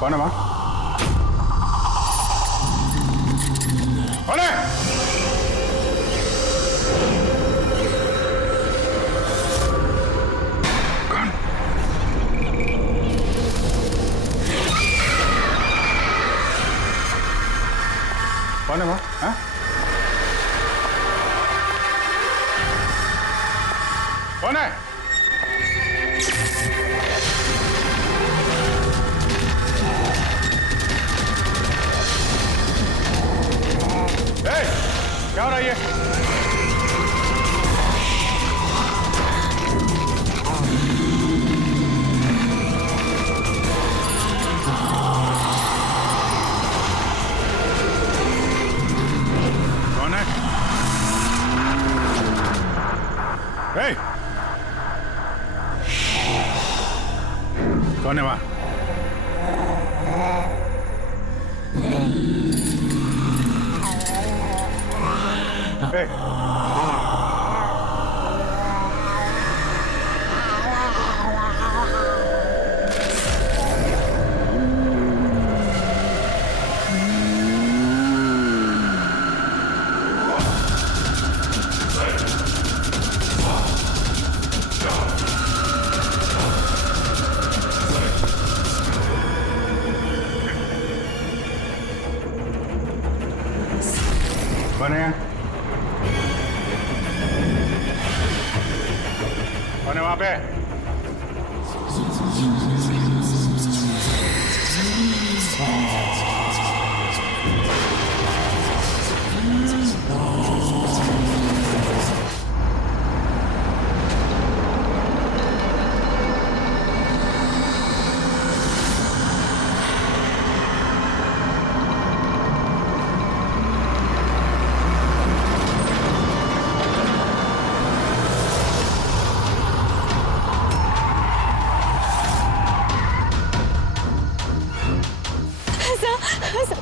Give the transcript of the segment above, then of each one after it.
कौन है वहां? कौन है? कौन है वहां? हाँ? कौन है? क्या हो रहा है ये? कौन है? कौन है वहां? कौन है? कौन है वहां पे?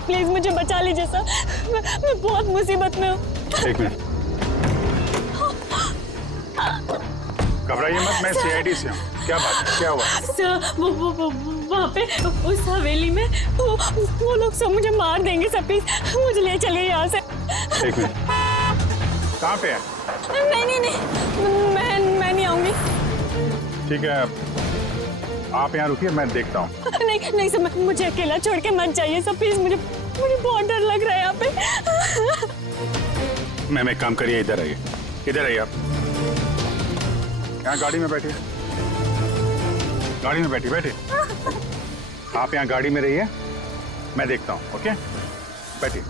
प्लीज मुझे बचा लीजिए सर, मैं बहुत मुसीबत में हूँ। एक मिनट, घबराइए मत, मैं सीआईडी से हूँ। क्या बात है, क्या हुआ? सर वो वहाँ पे उस हवेली में वो लोग सब मुझे मार देंगे सर, प्लीज मुझे ले चलिए यहाँ से। एक मिनट, कहाँ पे है? नहीं, मैं नहीं आऊंगी। ठीक है, आप यहाँ रुकिए, मैं देखता हूँ। नहीं सर, मुझे अकेला छोड़ के मत जाइए सर, प्लीज मुझे बहुत डर लग रहा है यहाँ पे। मैम एक काम करिए, इधर आइए, इधर आइए आप। यहाँ गाड़ी में बैठिए, गाड़ी में बैठिए। आप यहाँ गाड़ी में रहिए, मैं देखता हूँ। ओके, बैठिए।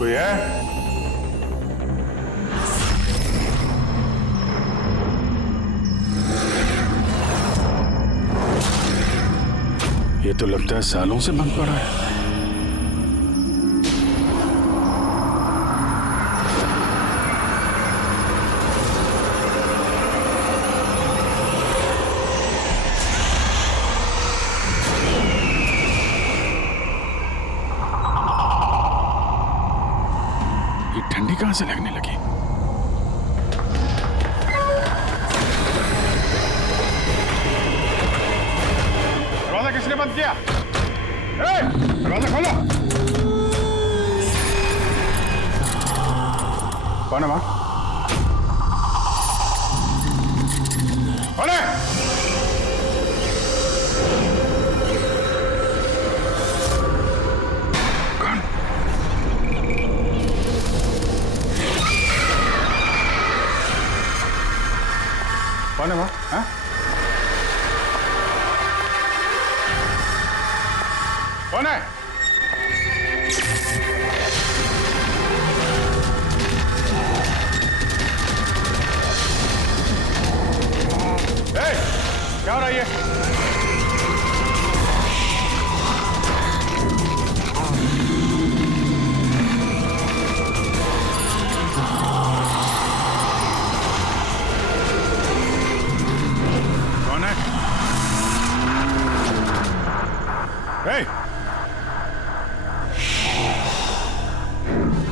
कोई है? ये तो लगता है सालों से बंद पड़ा है। ये ठंडी कहां से लगने लगी? दरवाजा किसने बंद किया? दरवाजा खोलो। कौन है वहां? कौन है? कौन है वहां? हाँ? कौन है? ये? कौन है? Hey!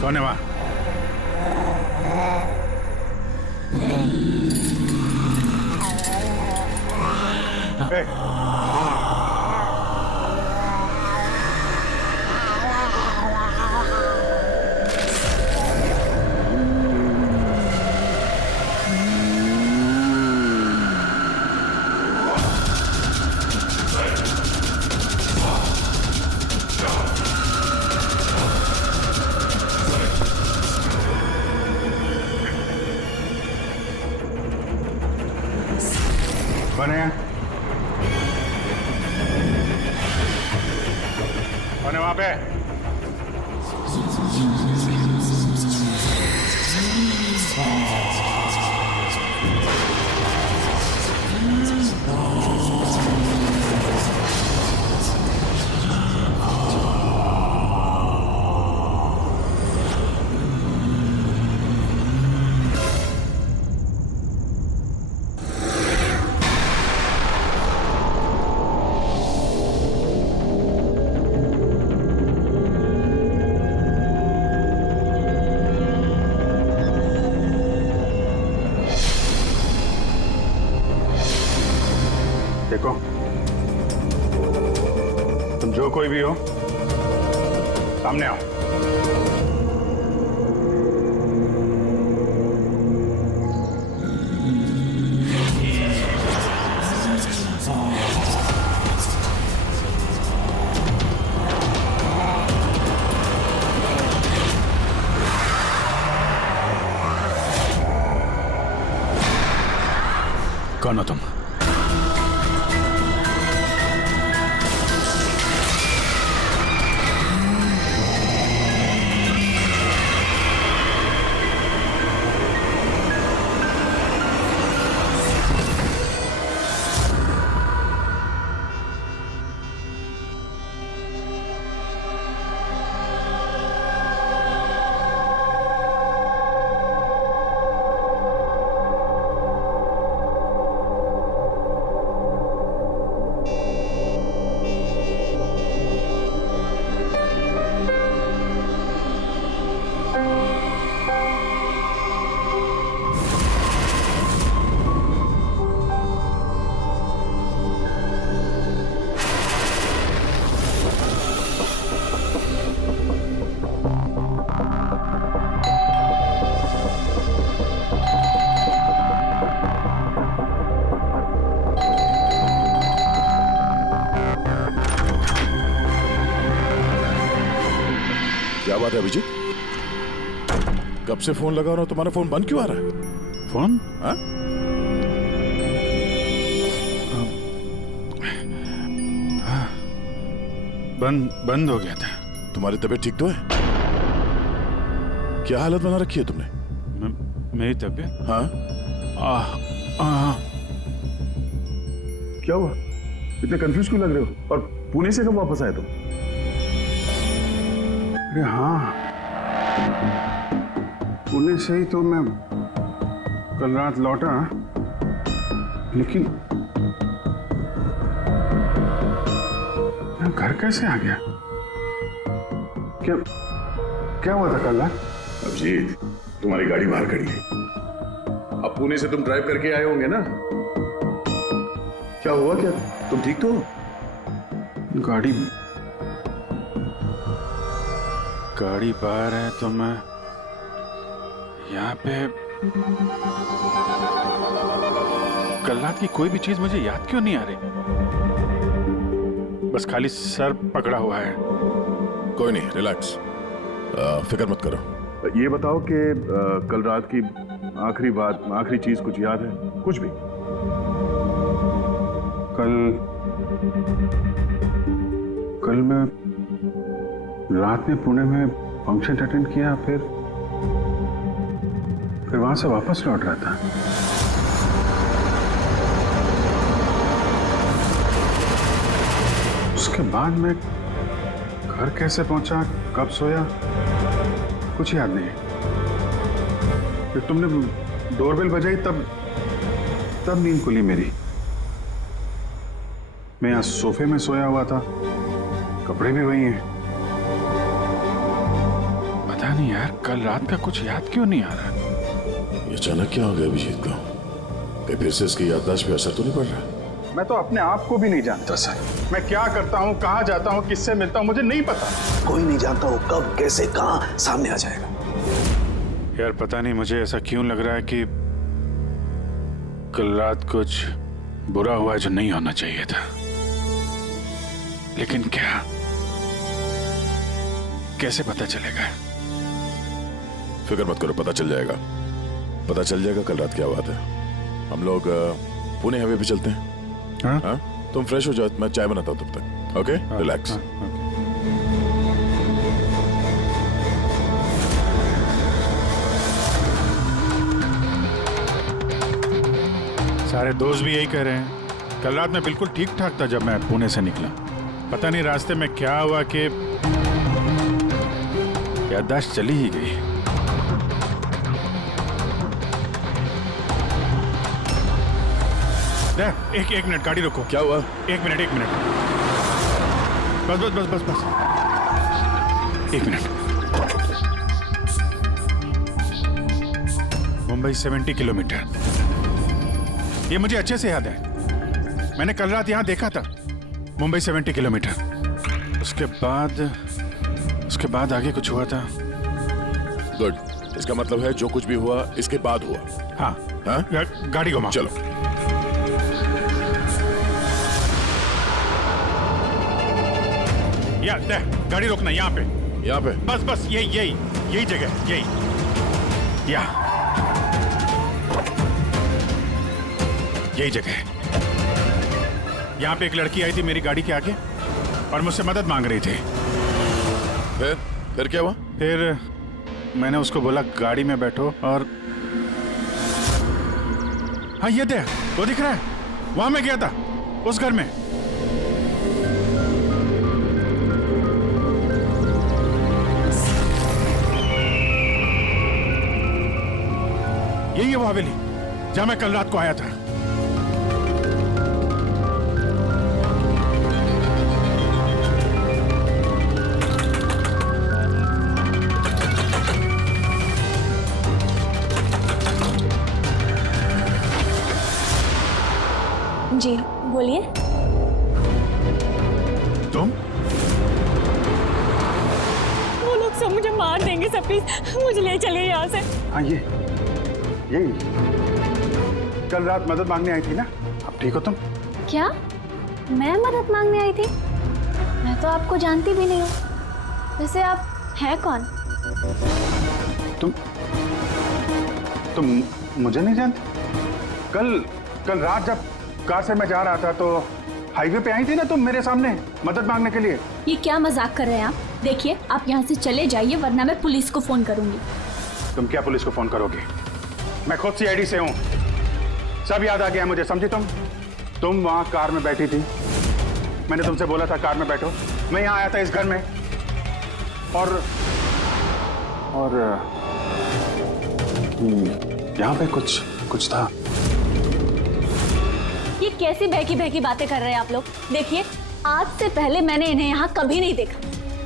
कौन है वहां? Hey! कौन है? कौन है वहां पे? देखो, तुम जो कोई भी हो, सामने आओ। कौन हो तुम? क्या बात है अभिजीत? कब से फोन लगा रहा हूं, तुम्हारा फोन बंद क्यों आ रहा है? फोन? हाँ? बंद हो गया था। तुम्हारी तबीयत ठीक तो है? क्या हालत बना रखी है तुमने? मेरी तबीयत? हाँ? क्या हुआ? इतने कंफ्यूज क्यों लग रहे हो? और पुणे से कब वापस आए तुम? अरे हाँ, पुणे से ही तो मैं कल रात लौटा, लेकिन मैं घर कैसे आ गया? क्या हुआ था कल रात? अभिजीत, तुम्हारी गाड़ी बाहर खड़ी है। अब पुणे से तुम ड्राइव करके आए होंगे ना? क्या हुआ? क्या तुम ठीक तो हो? गाड़ी बाहर है तो मैं यहाँ पे कल रात की कोई भी चीज मुझे याद क्यों नहीं आ रही? बस खाली सर पकड़ा हुआ है। कोई नहीं, रिलैक्स, फिक्र मत करो। ये बताओ कि कल रात की आखिरी बात, आखिरी चीज कुछ याद है? कुछ भी? कल मैं रात में पुणे में फंक्शन अटेंड किया, फिर वहां से वापस लौट रहा था। उसके बाद मैं घर कैसे पहुंचा, कब सोया, कुछ याद नहीं। फिर तुमने डोरबेल बजाई तब नींद खुली मेरी। मैं यहाँ सोफे में सोया हुआ था, कपड़े भी वही हैं। पता नहीं यार, कल रात का कुछ याद क्यों नहीं आ रहा। ये अचानक क्या हो गया अभिजीत को? कहीं फिर से इसकी याददाश्त पे असर तो नहीं पड़ रहा? मैं तो अपने आप को भी नहीं जानता सर। मैं क्या करता हूँ, कहाँ जाता हूँ, किससे मिलता हूँ, मुझे नहीं पता। कोई नहीं जानता वो कब कैसे कहाँ सामने आ जाएगा। यार पता नहीं मुझे ऐसा क्यों लग रहा है कि कल रात कुछ बुरा हुआ है जो नहीं होना चाहिए था। लेकिन क्या, कैसे पता चलेगा? फिक्र मत करो, पता चल जाएगा। पता चल जाएगा कल रात क्या बात है। हम लोग पुणे हाईवे पे चलते हैं। हाँ? हाँ? तुम फ्रेश हो जाओ, मैं चाय बनाता हूँ तब तक। Okay, relax. सारे दोस्त भी यही कह रहे हैं। कल रात में बिल्कुल ठीक ठाक था जब मैं पुणे से निकला। पता नहीं रास्ते में क्या हुआ कि याददाश्त चली ही गई। एक मिनट, गाड़ी रोको। क्या हुआ? एक मिनट। बस। एक मिनट। मुंबई 70 किलोमीटर, ये मुझे अच्छे से याद है। मैंने कल रात यहां देखा था। मुंबई 70 किलोमीटर। उसके बाद आगे कुछ हुआ था। गुड, इसका मतलब है जो कुछ भी हुआ इसके बाद हुआ। हाँ? हाँ? गाड़ी घुमाओ। चलो। गाड़ी रोकना यहाँ पे। बस यही जगह, यही जगह है। यहाँ पे एक लड़की आई थी मेरी गाड़ी के आगे और मुझसे मदद मांग रही थी। फिर क्या हुआ? फिर मैंने उसको बोला गाड़ी में बैठो और हाँ ये देख, वो दिख रहा है, वहां मैं गया था, उस घर में। यही है वो हवेली जहां मैं कल रात को आया था। जी बोलिए। तुम? वो लोग सब मुझे मार देंगे सर, प्लीज मुझे ले चलिए यहाँ से। हाँ यही कल रात मदद मांगने आई थी ना। अब ठीक हो तुम? क्या मैं मदद मांगने आई थी? मैं तो आपको जानती भी नहीं हूँ। वैसे आप हैं कौन? तुम मुझे नहीं जानते? कल रात जब कार से मैं जा रहा था तो हाईवे पे आई थी ना तुम मेरे सामने मदद मांगने के लिए। ये क्या मजाक कर रहे हैं आप? देखिए आप यहाँ से चले जाइए वरना मैं पुलिस को फोन करूंगी। तुम क्या पुलिस को फोन करोगे? मैं खुद सीआईडी से हूँ, सब याद आ गया मुझे, समझी? तुम वहां कार में बैठी थी, मैंने तुमसे बोला था कार में बैठो। मैं यहाँ आया था इस घर में और यहाँ पे कुछ था। ये कैसी बहकी बातें कर रहे हैं आप लोग? देखिए आज से पहले मैंने इन्हें यहाँ कभी नहीं देखा,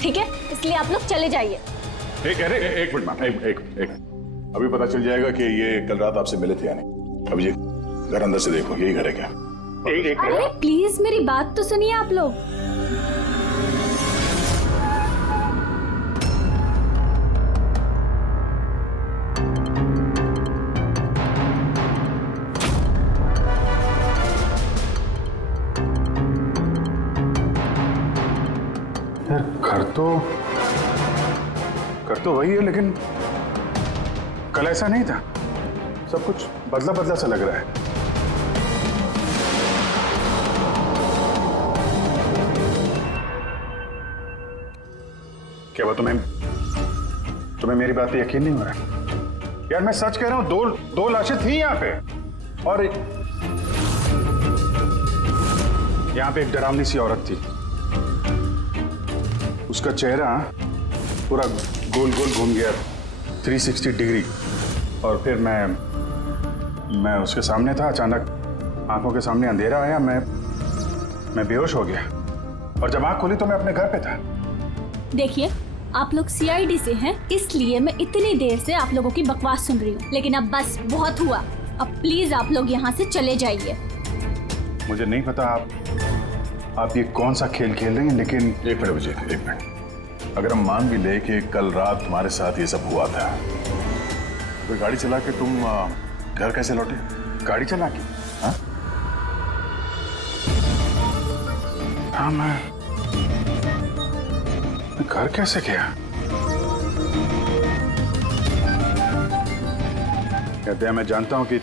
ठीक है? इसलिए आप लोग चले जाइए। एक मिनट मैम, एक अभी पता चल जाएगा कि ये कल रात आपसे मिले थे या नहीं। अभिजीत, घर अंदर से देखो, यही घर है क्या? अरे प्लीज मेरी बात तो सुनिए आप लोग। यार घर तो वही है, लेकिन कल ऐसा नहीं था। सब कुछ बदला बदला सा लग रहा है। क्या वो तुम्हें मेरी बात पे यकीन नहीं हो रहा? यार मैं सच कह रहा हूं, दो लाशें थी यहाँ पे और यहाँ पे एक डरावनी सी औरत थी। उसका चेहरा पूरा गोल गोल घूम गया 360 डिग्री। और फिर मैं उसके सामने था, अचानक आंखों के सामने अंधेरा आया, मैं बेहोश हो गया। और जब आंख खोली तो मैं अपने घर पे था। देखिए, आप लोग सीआईडी से हैं, इसलिए मैं इतनी देर से आप लोगों की बकवास सुन रही हूँ। लेकिन अब बस बहुत हुआ, अब प्लीज आप लोग यहाँ से चले जाइए। मुझे नहीं पता आप ये कौन सा खेल खेल रही हैं, लेकिन एक मिनट विजय, एक मिनट। अगर हम मान भी ले कि कल रात तुम्हारे साथ ये सब हुआ था, तो गाड़ी चला के तुम घर कैसे लौटे? गाड़ी चला के? हाँ, मैं घर कैसे गया? कहते हैं, मैं जानता हूं कि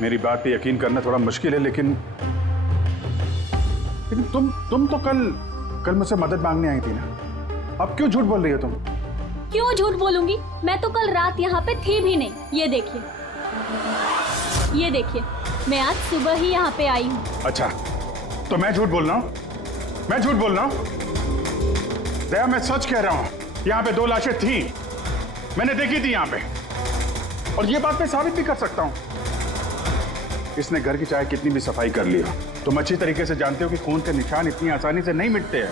मेरी बात पे यकीन करना थोड़ा मुश्किल है, लेकिन तुम तो कल मुझसे मदद मांगने आई थी ना। अब क्यों झूठ बोल रही हो तुम? क्यों झूठ बोलूंगी? मैं तो कल रात यहाँ पे थी भी नहीं। ये देखिए, मैं आज सुबह ही यहाँ पे आई हूँ। अच्छा, तो मैं झूठ बोल रहा हूँ? मैं झूठ बोल रहा हूँ? दया, मैं सच कह रहा हूँ। यहाँ पे 2 लाशें थी, मैंने देखी थी यहाँ पे, और ये बात मैं साबित भी कर सकता हूँ। इसने घर की चाहे कितनी भी सफाई कर ली हो, तुम अच्छी तरीके से जानते हो कि खून के निशान इतनी आसानी से नहीं मिटते हैं।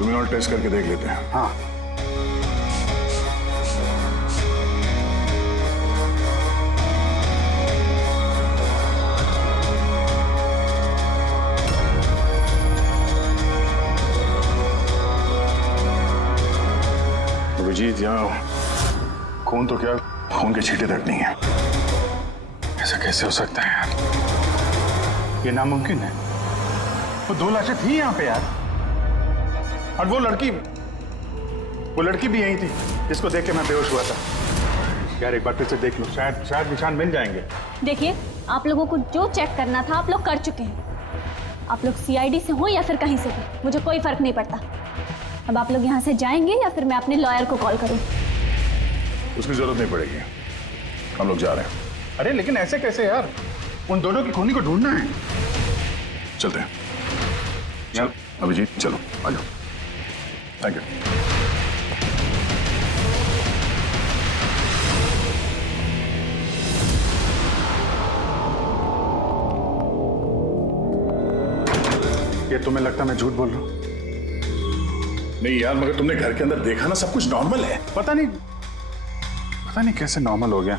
लुमिनॉल टेस्ट करके देख लेते हैं। हाँ, अभिजीत, यहाँ खून तो क्या, खून के छींटे तक नहीं है। ऐसा कैसे हो सकता है यार? ये नामुमकिन है। वो 2 लाशें थी यहाँ पे यार, और वो लड़की भी यही थी जिसको देख के मैं बेहोश हुआ था। यार, एक बार फिर से देख लो, शायद निशान मिल जाएंगे। देखिए, आप लोगों को जो चेक करना था आप लोग कर चुके हैं। आप लोग सीआईडी से हो या फिर कहीं से हो, मुझे कोई फर्क नहीं पड़ता। अब आप लोग यहाँ से जाएंगे या फिर मैं अपने लॉयर को कॉल करूँ? उसकी जरूरत नहीं पड़ेगी, हम लोग जा रहे हैं। अरे लेकिन ऐसे कैसे यार? उन दोनों की खूनी को ढूंढना है। चलते हैं। चल अभिजीत, चलो आ जाओ। Thank you. ये तुम्हें लगता मैं झूठ बोल रहा हूँ? नहीं यार, मगर तुमने घर के अंदर देखा ना, सब कुछ नॉर्मल है। पता नहीं कैसे नॉर्मल हो गया।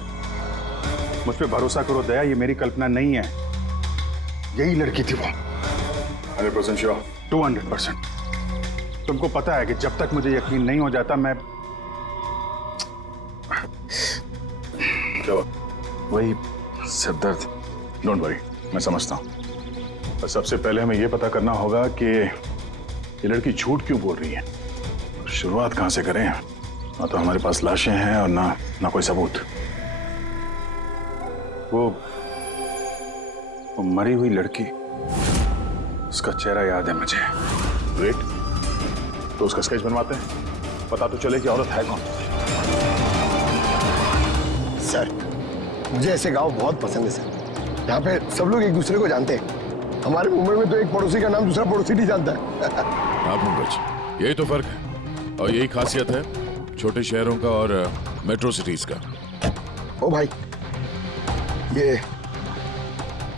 मुझ पे भरोसा करो दया, ये मेरी कल्पना नहीं है। यही लड़की थी वो। 100% श्योर? 200%। तुमको पता है कि जब तक मुझे यकीन नहीं हो जाता मैं क्या? वही सिरदर्द। डोंट वरी, मैं समझता हूँ। पर सबसे पहले हमें यह पता करना होगा कि ये लड़की झूठ क्यों बोल रही है। शुरुआत कहां से करें? ना तो हमारे पास लाशें हैं और ना कोई सबूत। वो मरी हुई लड़की, उसका चेहरा याद है मुझे। ग्रेट, तो उसका स्केच बनवाते हैं, पता तो चले कि औरत है कौन। सर, मुझे ऐसे गांव बहुत पसंद है सर। यहाँ पे सब लोग एक दूसरे को जानते हैं। हमारे मुंबई में तो एक पड़ोसी का नाम दूसरा पड़ोसी नहीं जानता है। हाँ पंकज, यही तो फर्क है और यही खासियत है छोटे शहरों का और मेट्रो सिटीज का। ओ भाई, ये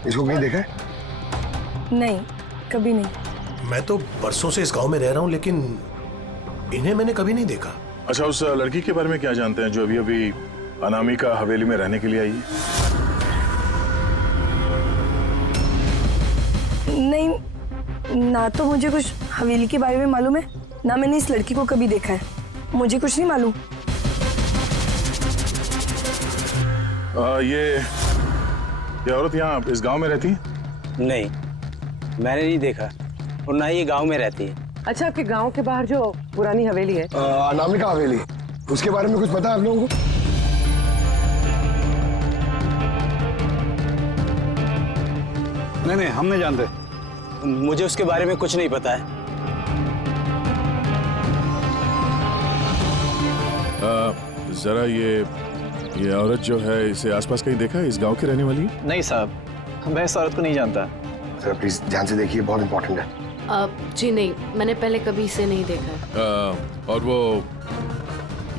इसको कहीं देखा है? नहीं, कभी नहीं। मैं तो बरसों से इस गांव में रह रहा हूं, लेकिन इन्हें मैंने कभी नहीं देखा। अच्छा, उस लड़की के बारे में क्या जानते हैं जो अभी अनामिका हवेली में रहने के लिए आई है? नहीं, ना तो मुझे कुछ हवेली के बारे में मालूम है, ना मैंने इस लड़की को कभी देखा है। मुझे कुछ नहीं मालूम। ये औरत यहाँ इस गांव में रहती है? नहीं, मैंने नहीं देखा और ना ही ये गांव में रहती है। अच्छा, आपके गांव के बाहर जो पुरानी हवेली है, अनामिका हवेली, उसके बारे में कुछ पता है आप लोगों को? नहीं, हम नहीं जानते। मुझे उसके बारे में कुछ नहीं पता है। जरा ये औरत जो है, इसे आसपास कहीं देखा है? इस गांव की रहने वाली है? नहीं साहब, मैं इस औरत को नहीं जानता। सर प्लीज ध्यान से देखिए, बहुत इंपॉर्टेंट है। जी नहीं, मैंने पहले कभी इसे नहीं देखा है। और वो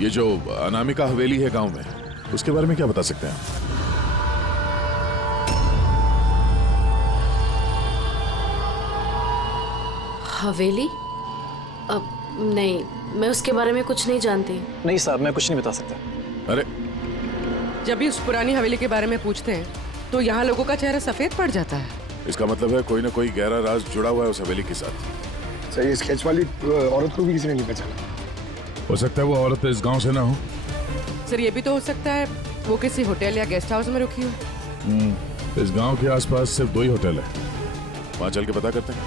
ये जो अनामिका हवेली है गांव में, उसके बारे में क्या बता सकते हैं? हवेली? नहीं, मैं उसके बारे में कुछ नहीं जानती। नहीं साहब, मैं कुछ नहीं बता सकता। अरे जब भी उस पुरानी हवेली के बारे में पूछते हैं तो यहाँ लोगों का चेहरा सफेद पड़ जाता है। इसका मतलब है कोई ना कोई गहरा राज जुड़ा हुआ है उस हवेली के साथ। सही, इस खेच वाली औरत को भी किसी ने नहीं पहचाना। हो सकता है वो औरत इस गांव से ना हो। सर ये भी तो हो सकता है वो किसी होटल या गेस्ट हाउस में रुकी हो। इस गांव के आसपास सिर्फ 2 ही होटल है, वहां चल के पता करते हैं।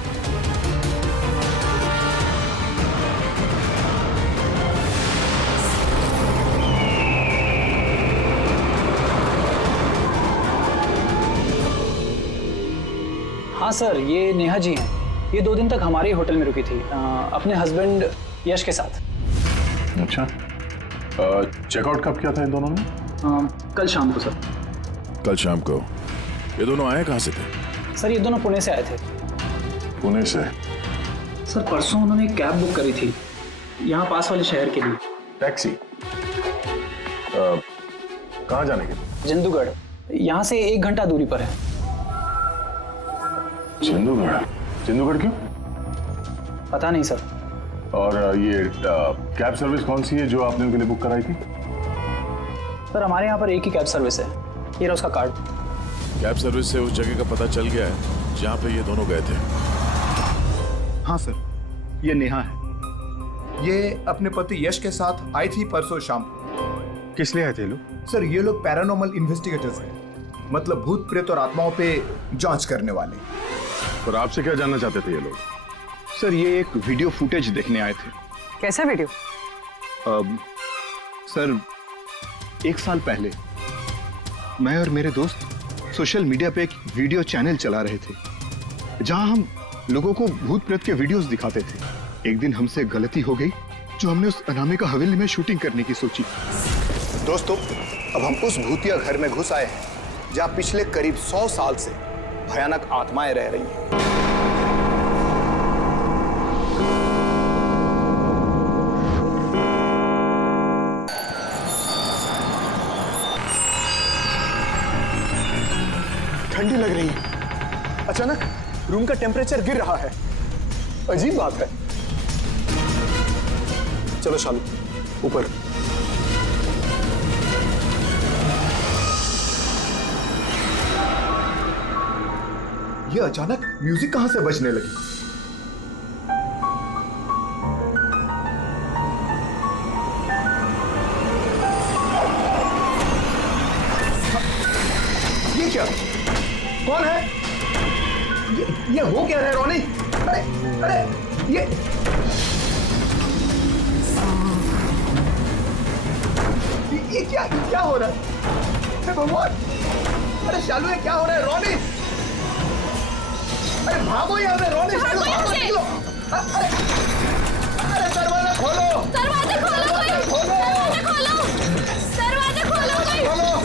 हाँ सर, ये नेहा जी हैं। ये 2 दिन तक हमारे ही होटल में रुकी थी, अपने हस्बैंड यश के साथ। अच्छा, चेकआउट कब किया था इन दोनों ने? कल शाम को सर। कल शाम को? ये दोनों आए कहाँ से थे? सर ये दोनों पुणे से आए थे। पुणे से? सर परसों उन्होंने एक कैब बुक करी थी यहाँ पास वाले शहर के लिए। टैक्सी? कहाँ जाने के लिए? जंदूगढ़, यहाँ से 1 घंटा दूरी पर है। जंदूगढ़? जंदूगढ़ क्यों? पता नहीं सर। और ये कैब सर्विस कौन सी है जो आपने उनके लिए बुक कराई थी? सर हमारे यहाँ पर एक ही कैब सर्विस है, ये रहा उसका कार्ड। कैब सर्विस से उस जगह का पता चल गया है जहाँ पे ये दोनों गए थे। हाँ सर, ये नेहा है। ये अपने पति यश के साथ आई थी परसों शाम। किस लिए आए थे लोग? सर ये लोग पैरानॉर्मल इन्वेस्टिगेटर्स हैं, मतलब भूत प्रेत और आत्माओं पे जांच करने वाले। और आपसे क्या जानना चाहते थे ये लोग? सर ये एक वीडियो फुटेज देखने आए थे। कैसा वीडियो? सर 1 साल पहले मैं और मेरे दोस्त सोशल मीडिया पे एक वीडियो चैनल चला रहे थे जहां हम लोगों को भूत प्रेत के वीडियोस दिखाते थे। एक दिन हमसे गलती हो गई जो हमने उस अनामिका हवेली में शूटिंग करने की सोची। दोस्तों, अब हम उस भूतिया घर में घुस आए हैं जहां पिछले करीब 100 साल से भयानक आत्माएं रह रही हैं। ठंडी लग रही है। अचानक रूम का टेम्परेचर गिर रहा है। अजीब बात है। चलो शालू, ऊपर। ये अचानक म्यूजिक कहां से बजने लगी? ये क्या? कौन है? ये हो क्या रहा है रोनी? अरे ये क्या हो रहा है? हे भगवान! अरे शालू, ये क्या हो रहा है? रोनी, अरे भागो यहाँ से! रोनी, शालू भागो, निकलो! अरे दरवाजा खोलो! दरवाजा खोलो! दरवाजा खोलो!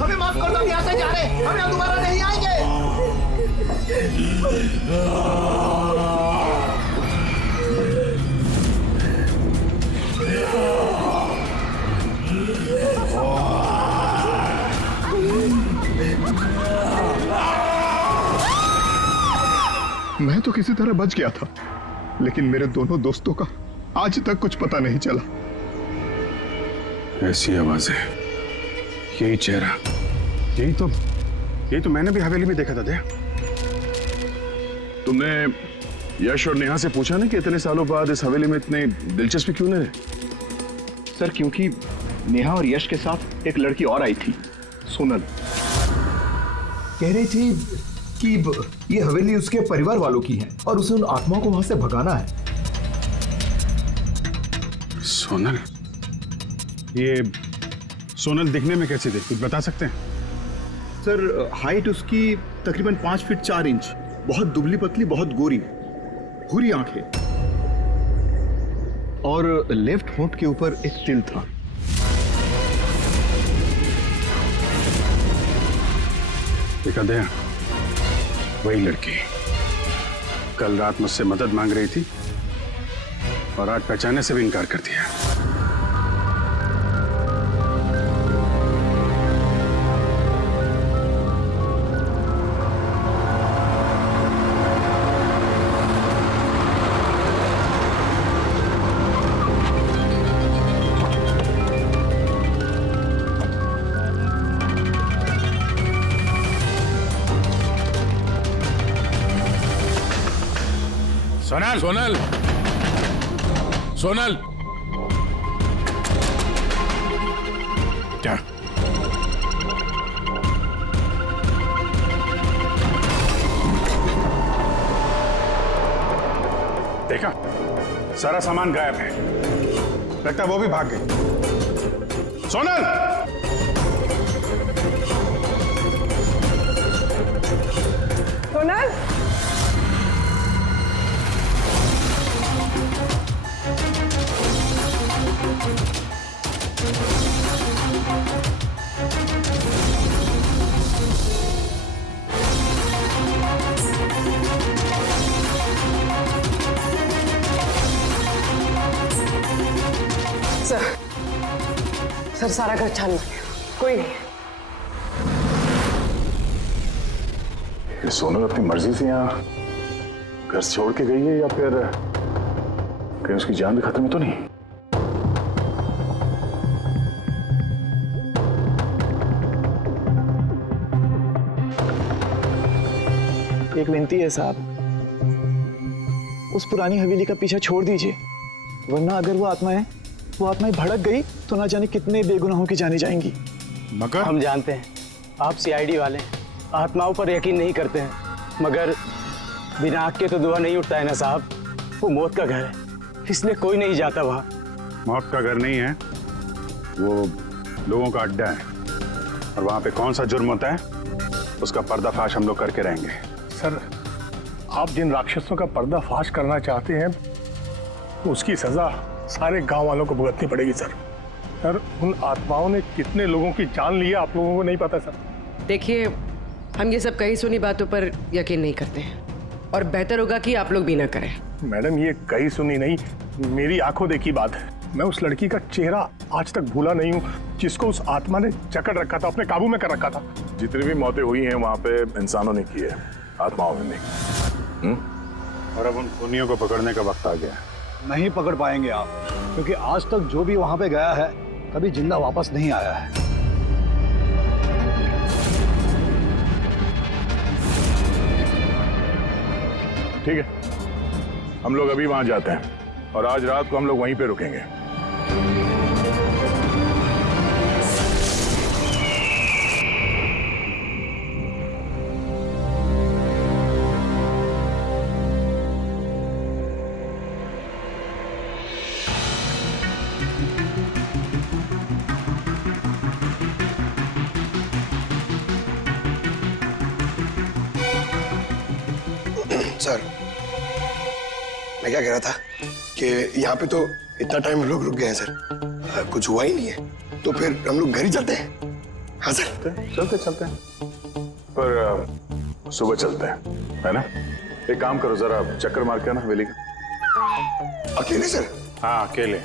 हमें माफ कर दो, हम यहाँ से जा रहे हैं, हम यहाँ दोबारा नहीं आएंगे। मैं तो किसी तरह बच गया था, लेकिन मेरे दोनों दोस्तों का आज तक कुछ पता नहीं चला। ऐसी आवाजें, यही चेहरा, यही तो मैंने भी हवेली में देखा था। दया, तुमने यश और नेहा से पूछा ना कि इतने सालों बाद इस हवेली में इतने दिलचस्पी क्यों ले रहे? सर क्योंकि नेहा और यश के साथ एक लड़की और आई थी, सोनल। कह रही थी कि ये हवेली उसके परिवार वालों की है और उसे उन आत्माओं को वहां से भगाना है। सोनल, ये सोनल दिखने में कैसी थी, कुछ बता सकते हैं? सर हाइट उसकी तकरीबन 5 फीट 4 इंच, बहुत दुबली पतली, बहुत गोरी, भूरी आंखें, और लेफ्ट होंठ के ऊपर एक तिल था। देखा दया, वही लड़की कल रात मुझसे मदद मांग रही थी और आज पहचाने से भी इनकार कर दिया। सोनल, सोनल, सोनल, क्या? देखा, सारा सामान गायब है, लगता है वो भी भाग गई। सोनल! सोनल, सर सारा घर छान मारे, कोई नहीं। ये सोनल अपनी मर्जी से यहाँ घर छोड़ के गई है या फिर कहीं उसकी जान भी खत्म है तो नहीं? एक विनती है साहब, उस पुरानी हवेली का पीछा छोड़ दीजिए, वरना अगर वो आत्माएं भड़क गई तो ना जाने कितने बेगुनाहों की जाने जाएंगी। मगर हम जानते हैं आप सीआईडी वाले आत्माओं पर यकीन नहीं करते हैं, मगर बिना आग के तो धुआं नहीं उठता है ना साहब। वो मौत का घर है, इसलिए कोई नहीं जाता वहाँ। मौत का घर नहीं है, वो लोगों का अड्डा है, और वहां पे कौन सा जुर्म होता है उसका पर्दाफाश हम लोग करके रहेंगे। सर, आप जिन राक्षसों का पर्दाफाश करना चाहते हैं उसकी सजा सारे गांव वालों को भुगतनी पड़ेगी सर। सर, उन आत्माओं ने कितने लोगों की जान ली है आप लोगों को नहीं पता सर। देखिए, हम ये सब कही सुनी बातों पर यकीन नहीं करते हैं, और बेहतर होगा कि आप लोग भी ना करें। मैडम, ये कहीं सुनी नहीं, मेरी आंखों देखी बात है। मैं उस लड़की का चेहरा आज तक भूला नहीं हूँ, जिसको उस आत्मा ने जकड़ रखा था, अपने काबू में कर रखा था। जितनी भी मौतें हुई हैं वहां पे इंसानों ने की है, आत्माओं ने नहीं। और अब उन खूनियों को पकड़ने का वक्त आ गया है। नहीं पकड़ पाएंगे आप, क्योंकि आज तक जो भी वहां पे गया है कभी जिंदा वापस नहीं आया है। ठीक है, हम लोग अभी वहां जाते हैं और आज रात को हम लोग वहीं पे रुकेंगे। सर, मैं क्या कह रहा था कि यहाँ पे तो इतना टाइम लोग रुक गए हैं सर, कुछ हुआ ही नहीं है, तो फिर हम लोग घर ही चलते हैं। हाँ सर, चलते हैं, पर सुबह चलते हैं, है ना? एक काम करो, जरा चक्कर मार के ना हवेली का। अकेले सर? हाँ, अकेले।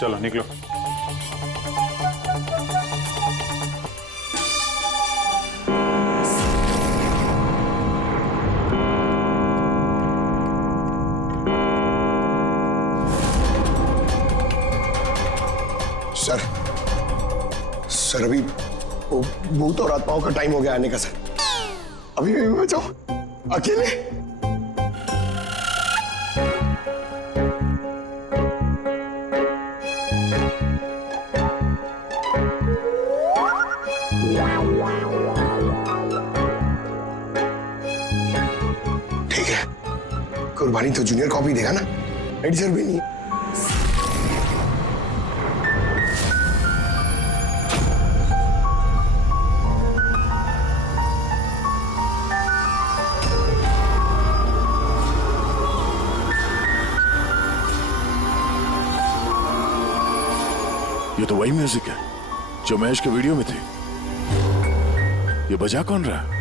चलो निकलो। सर अभी वो भूत और आत्माओं का टाइम हो गया आने का सर। अभी मैं जाऊं अकेले? ठीक है, कुर्बानी तो जूनियर कॉपी देगा ना, एडिटर भी नहीं। ये तो वही म्यूजिक है जो महेश के वीडियो में थी। ये बजा कौन रहा है?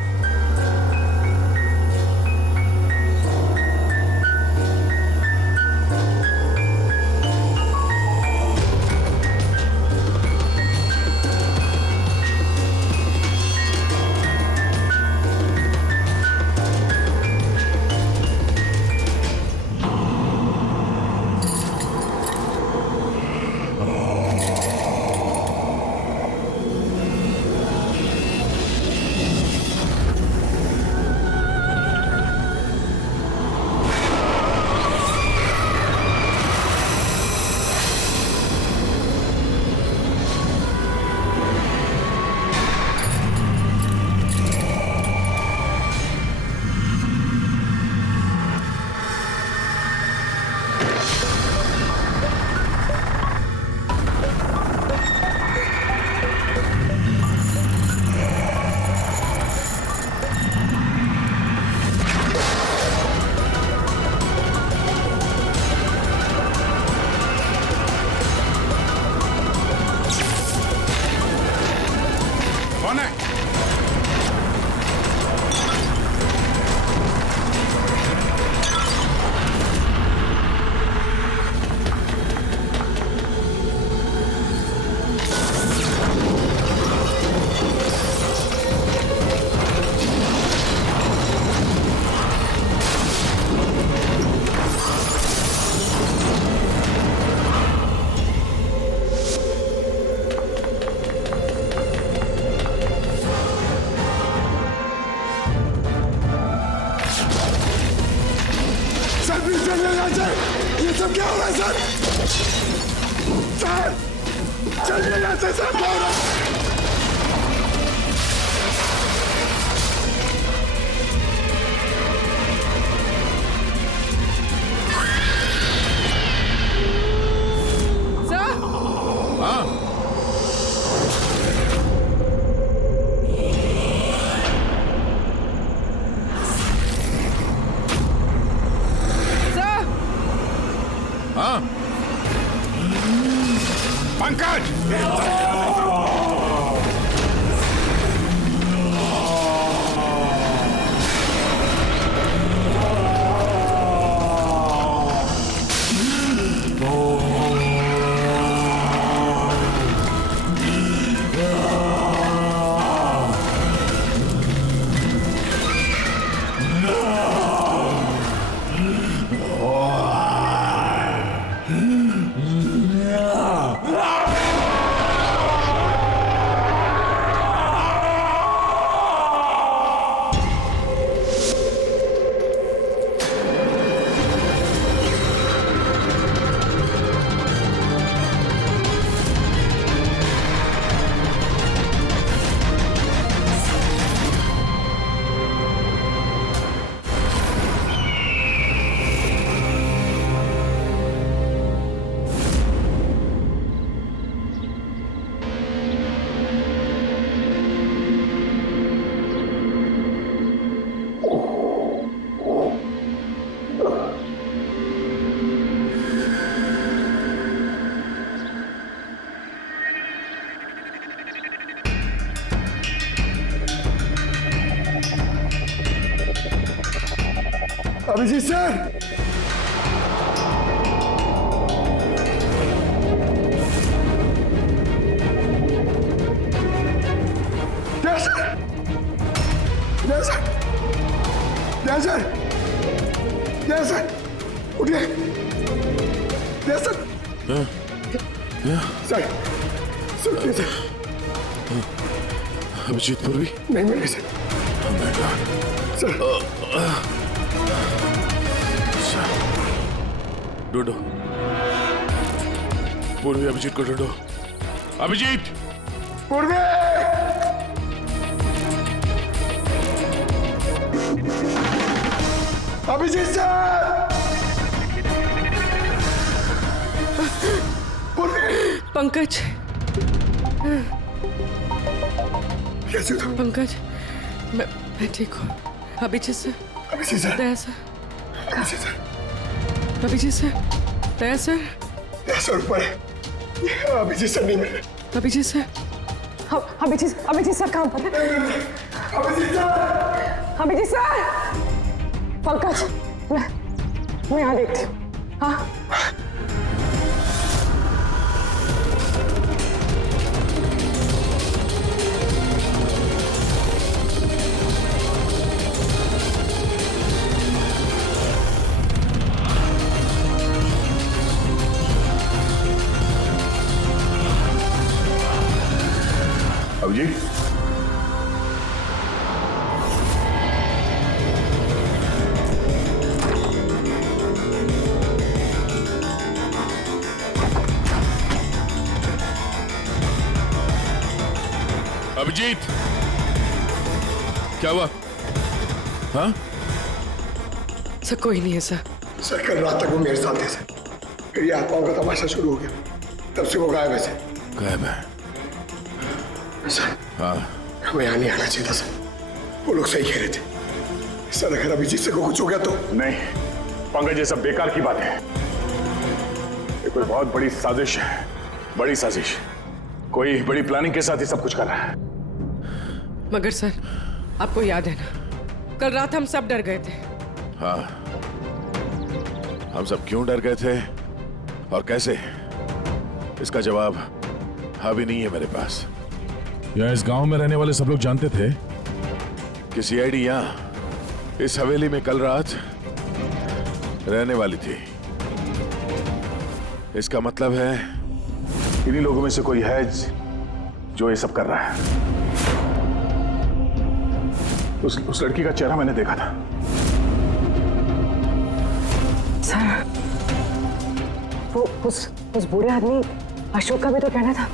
ये सब क्या हो रहा है सर? सर चलिए यहाँ से सर, क्या हो रहा है? पंकज! अभिजीत सर, सर उठिए। सर सर अभिजीत पूर्वी नहीं मिले सर। सर ढूंढो, पूर्वी अभिजीत को ढूंढो। अभिजीत! पूर्वी! अभिजीत सर! पूर्वी! पंकज, कैसे हो? पंकज, मैं ठीक हूँ। Abhijeet sir, Abhijeet sir, Daya sir, Abhijeet sir, Abhijeet sir, Daya sir, ऊपर है, अभिजीत सर नहीं मिल रहे। अभिजीत सर, अभिजीत सर कहाँ पर है? अभिजीत सर, पंकज, मैं यहाँ देखती हूँ। हाँ, अभिजीत, अभिजीत, क्या हुआ? हाँ? सर कोई नहीं है सर। सर कल रात तक वो मेरे साथ थे सर, फिर ये आत्माओं का तमाशा शुरू हो गया, तब से वो गायब है सर। गायब है? सर हाँ, हमें यहाँ नहीं आना चाहिए था सर, वो लोग सही कह रहे थे। सर अगर अभिजीत से को कुछ हो गया तो? नहीं पंकज, ये सब बेकार की बात है। ये कोई बहुत बड़ी साजिश है, बड़ी साजिश। कोई बड़ी प्लानिंग के साथ ही सब कुछ कर रहा है। मगर सर, आपको याद है ना, कल रात हम सब डर गए थे। हाँ, हम सब क्यों डर गए थे और कैसे, इसका जवाब अभी नहीं है मेरे पास। या इस गांव में रहने वाले सब लोग जानते थे कि सीआईडी यहाँ इस हवेली में कल रात रहने वाली थी। इसका मतलब है इन्हीं लोगों में से कोई है जो ये सब कर रहा है। उस लड़की का चेहरा मैंने देखा था। सर, वो उस बूढ़े आदमी अशोक का भी तो कहना था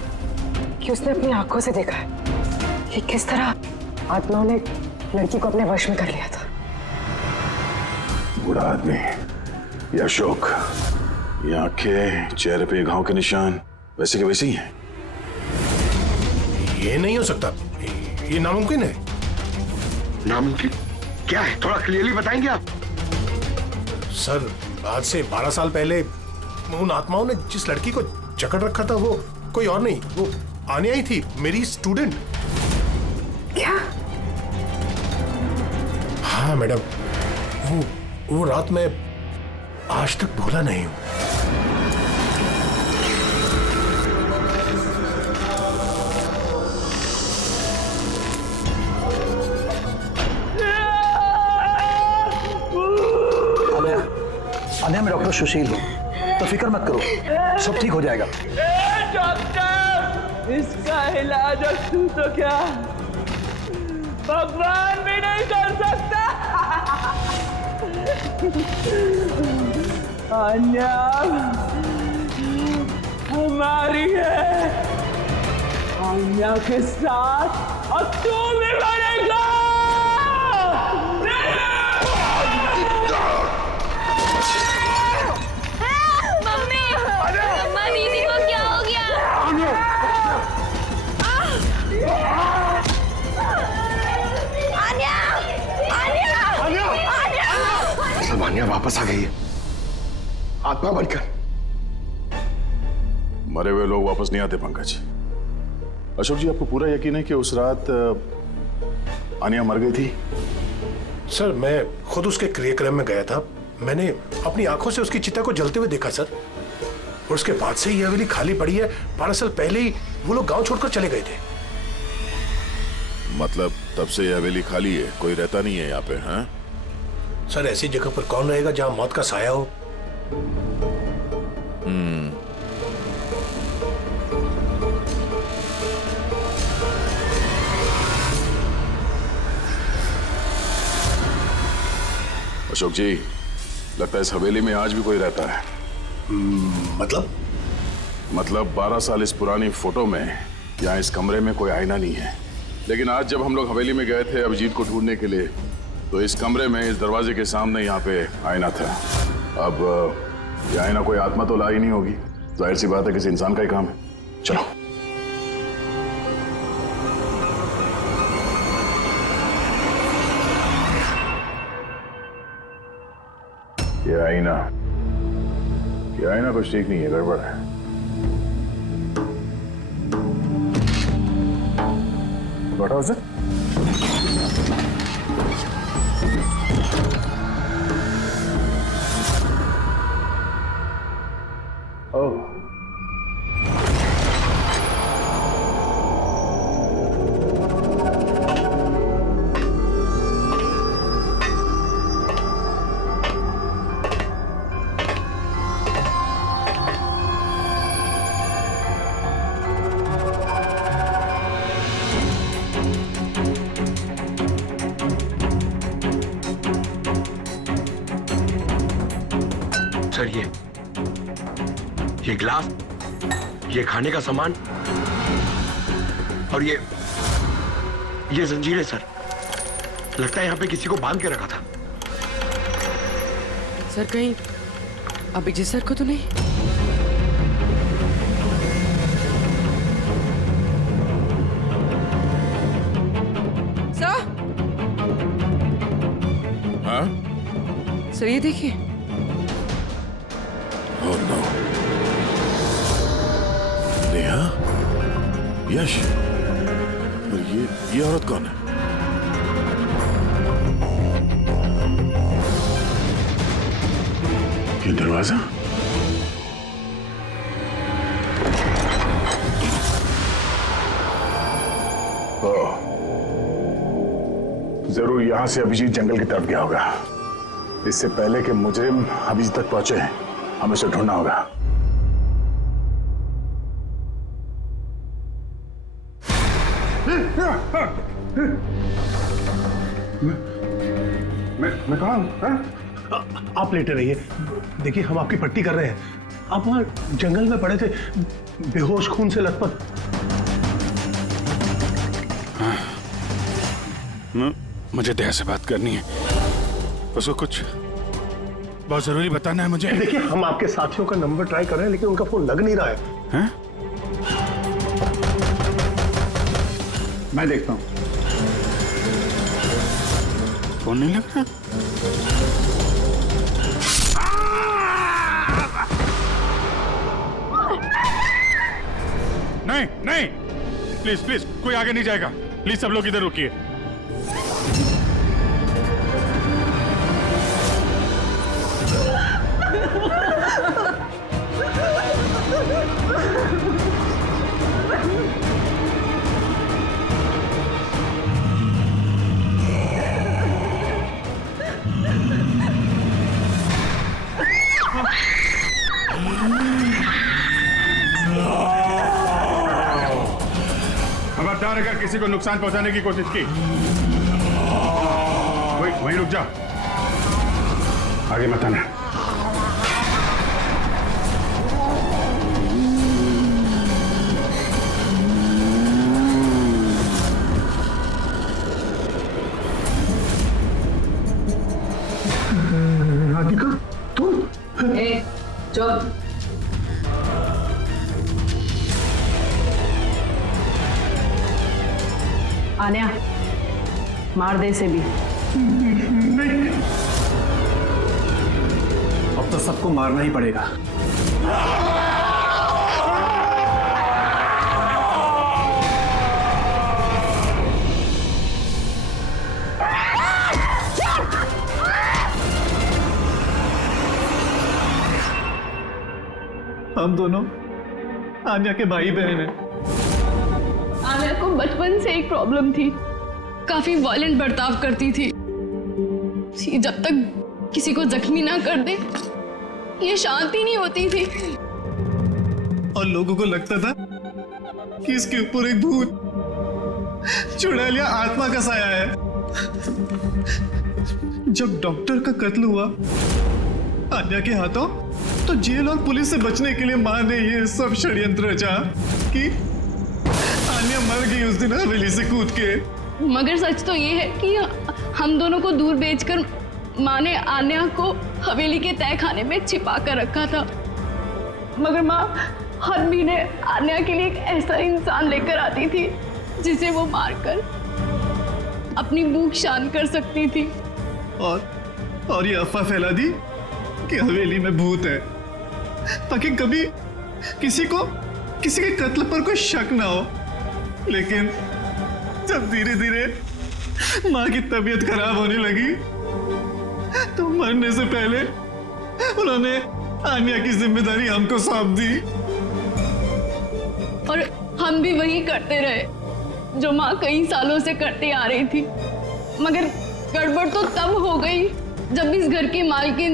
कि उसने अपनी आंखों से देखा है कि किस तरह आत्माओं ने लड़की को अपने वश में कर लिया था। बूढ़ा आदमी, ये अशोक, ये आंखें, चेहरे पे घाव के निशान वैसे के वैसे ही हैं। ये नहीं हो सकता, ये नामुमकिन है। नामुमकिन क्या है, थोड़ा क्लियरली बताएंगे आप? सर, आज से 12 साल पहले उन आत्माओं ने जिस लड़की को जकड़ रखा था वो कोई और नहीं, वो आनिया ही थी, मेरी स्टूडेंट। क्या? हाँ मैडम, वो रात मैं आज तक भूला नहीं हूं। अनया, मैं डॉक्टर सुशील हूँ, तो फिक्र मत करो, सब ठीक हो जाएगा। डॉक्टर, इसका इलाज तू तो क्या भगवान भी नहीं कर सकता। अन्या हमारी है, अन्या के साथ और तू भी मरेगा। मम्मी, मम्मा दीदी को क्या हो गया? सब आनिया वापस आ गई है, आत्मा बनकर। मरे हुए लोग वापस नहीं आते पंकज। अशोक जी, आपको पूरा यकीन है कि उस रात आनिया मर गई थी? सर, मैं खुद उसके क्रियाक्रम में गया था, मैंने अपनी आंखों से उसकी चिता को जलते हुए देखा सर। और उसके बाद से ये हवेली खाली पड़ी है। 12 साल पहले ही वो लोग गांव छोड़कर चले गए थे। मतलब तब से ये हवेली खाली है, कोई रहता नहीं है यहाँ पे? हाँ सर, ऐसी जगह पर कौन रहेगा जहां मौत का साया हो? अशोक जी, लगता है इस हवेली में आज भी कोई रहता है। मतलब 12 साल इस पुरानी फोटो में यहाँ इस कमरे में कोई आईना नहीं है, लेकिन आज जब हम लोग हवेली में गए थे अभिजीत को ढूंढने के लिए, तो इस कमरे में इस दरवाजे के सामने यहाँ पे आईना था। अब ये आईना कोई आत्मा तो ला ही नहीं होगी, जाहिर सी बात है किसी इंसान का ही काम है। चलो। ये आईना कुछ ठीक नहीं है, गड़बड़ है। What was it? Oh. Sir ये गिलास, ये खाने का सामान और ये जंजीरें सर, लगता है यहाँ पे किसी को बांध के रखा था। सर कहीं अभिजीत सर को तो नहीं? सर? हाँ? सर ये देखिए। Oh no. नेहा, यश, और ये औरत कौन है? ये दरवाजा? ओह, जरूर यहां से अभिजीत जंगल की तरफ गया होगा। इससे पहले कि मुजरिम अभिजीत तक पहुंचे, हमें उसे ढूंढना होगा। मैं कहाँ हूँ? आप लेटे रहिए, देखिए हम आपकी पट्टी कर रहे हैं। आप वहां जंगल में पड़े थे, बेहोश, खून से लथपथ। मुझे दया से बात करनी है, उसको कुछ बहुत जरूरी बताना है मुझे। देखिए हम आपके साथियों का नंबर ट्राई कर रहे हैं, लेकिन उनका फोन लग नहीं रहा है। हैं? मैं देखता हूं। फोन नहीं लग रहा? नहीं नहीं, प्लीज प्लीज, कोई आगे नहीं जाएगा। प्लीज सब लोग इधर रुकिए। खबरदार अगर किसी को नुकसान पहुंचाने की कोशिश की, वहीं रुक जा, आगे मत आना। राधिका तुम? चुप। आन्या, मार दे इसे भी। नहीं, अब तो सबको मारना ही पड़ेगा। हम दोनों आन्या के भाई बहन हैं। आन्या को बचपन से एक प्रॉब्लम थी, काफी वायलेंट बर्ताव करती थी। जब तक किसी को जख्मी ना कर दे, ये शांति नहीं होती थी। और लोगों को लगता था कि इसके ऊपर एक भूत चुड़ैल या आत्मा का साया है। जब डॉक्टर का कत्ल हुआ आन्या के हाथों, तो जेल और पुलिस से बचने के लिए मां ने ये सब षड्यंत्र रचा कि आन्या मर गई उस दिन हवेली से कूद के। मगर सच तो ये है कि हम दोनों को दूर बेचकर माँ ने आन्या को हवेली के तय खाने में छिपा कर रखा था। मगर माँ हर महीने आन्या के लिए एक ऐसा इंसान लेकर आती थी जिसे वो मारकर अपनी भूख शांत कर सकती थी। और ये अफवाह फैला दी कि हवेली में भूत है, ताकि कभी किसी के कत्ल पर कोई शक ना हो। लेकिन जब धीरे धीरे माँ की तबीयत खराब होने लगी तो मरने से पहले उन्होंने आन्या की जिम्मेदारी हमको सौंप दी। और हम भी वही करते रहे जो माँ कई सालों से करते आ रही थी। मगर गड़बड़ तो तब हो गई जब इस घर की मालकिन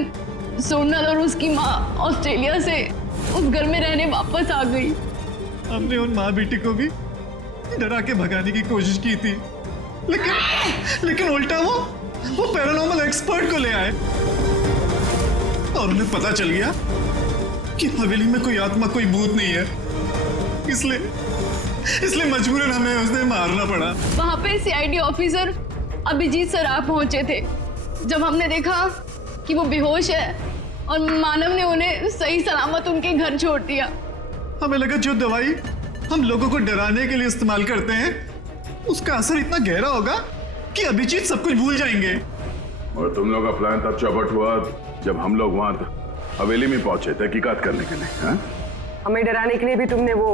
सोनल और उसकी माँ ऑस्ट्रेलिया से उस घर में रहने वापस आ गई। हमने उन माँ बेटी को भी डरा के भगाने की कोशिश की थी, लेकिन उल्टा वो पैरानॉर्मल एक्सपर्ट को ले आए और उन्हें पता चल गया कि हवेली में कोई आत्मा, कोई भूत नहीं है। इसलिए मजबूरन हमें उसने मारना पड़ा। वहां पे सीआईडी ऑफिसर अभिजीत सराफ पहुंचे थे। जब हमने देखा कि वो बेहोश है और मानव ने उन्हें सही सलामत उनके घर छोड़ दिया, हमें लगा जो दवाई हम लोगों को डराने के लिए इस्तेमाल करते हैं उसका असर इतना गहरा होगा कि अभिजीत सब कुछ भूल जाएंगे। और तुम लोग का प्लान तब चौपट हुआ जब हम लोग वहां हवेली में पहुंचे तहकीकात करने के लिए। हाँ? हमें डराने के लिए भी तुमने वो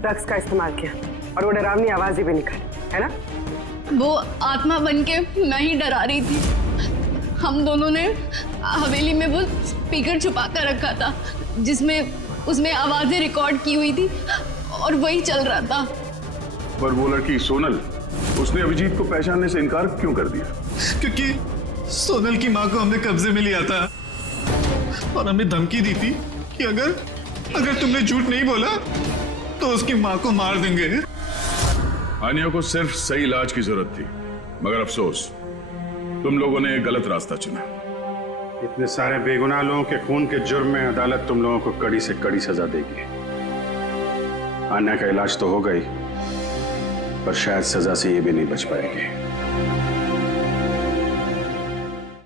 ड्रग्स का इस्तेमाल किया और वो डरावनी आवाजें भी निकाली, है ना? वो आत्मा बनके मैं ही डरा रही थी। हम दोनों ने हवेली में वो स्पीकर छुपा कर रखा था जिसमें उसमें आवाजें रिकॉर्ड की हुई थी और वही चल रहा था। पर वो लड़की सोनल, उसने अभिजीत को पहचानने से इनकार क्यों कर दिया? क्योंकि सोनल की माँ को हमने कब्जे में लिया था और हमें धमकी दी थी कि अगर तुमने झूठ नहीं बोला तो उसकी माँ को मार देंगे। आन्या को सिर्फ सही इलाज की जरूरत थी, मगर अफसोस तुम लोगों ने गलत रास्ता चुना। इतने सारे बेगुनाह लोगों के खून के जुर्म में अदालत तुम लोगों को कड़ी से कड़ी सजा देगी। आन्या का इलाज तो हो गई, पर शायद सजा से ये भी नहीं बच पाएगी।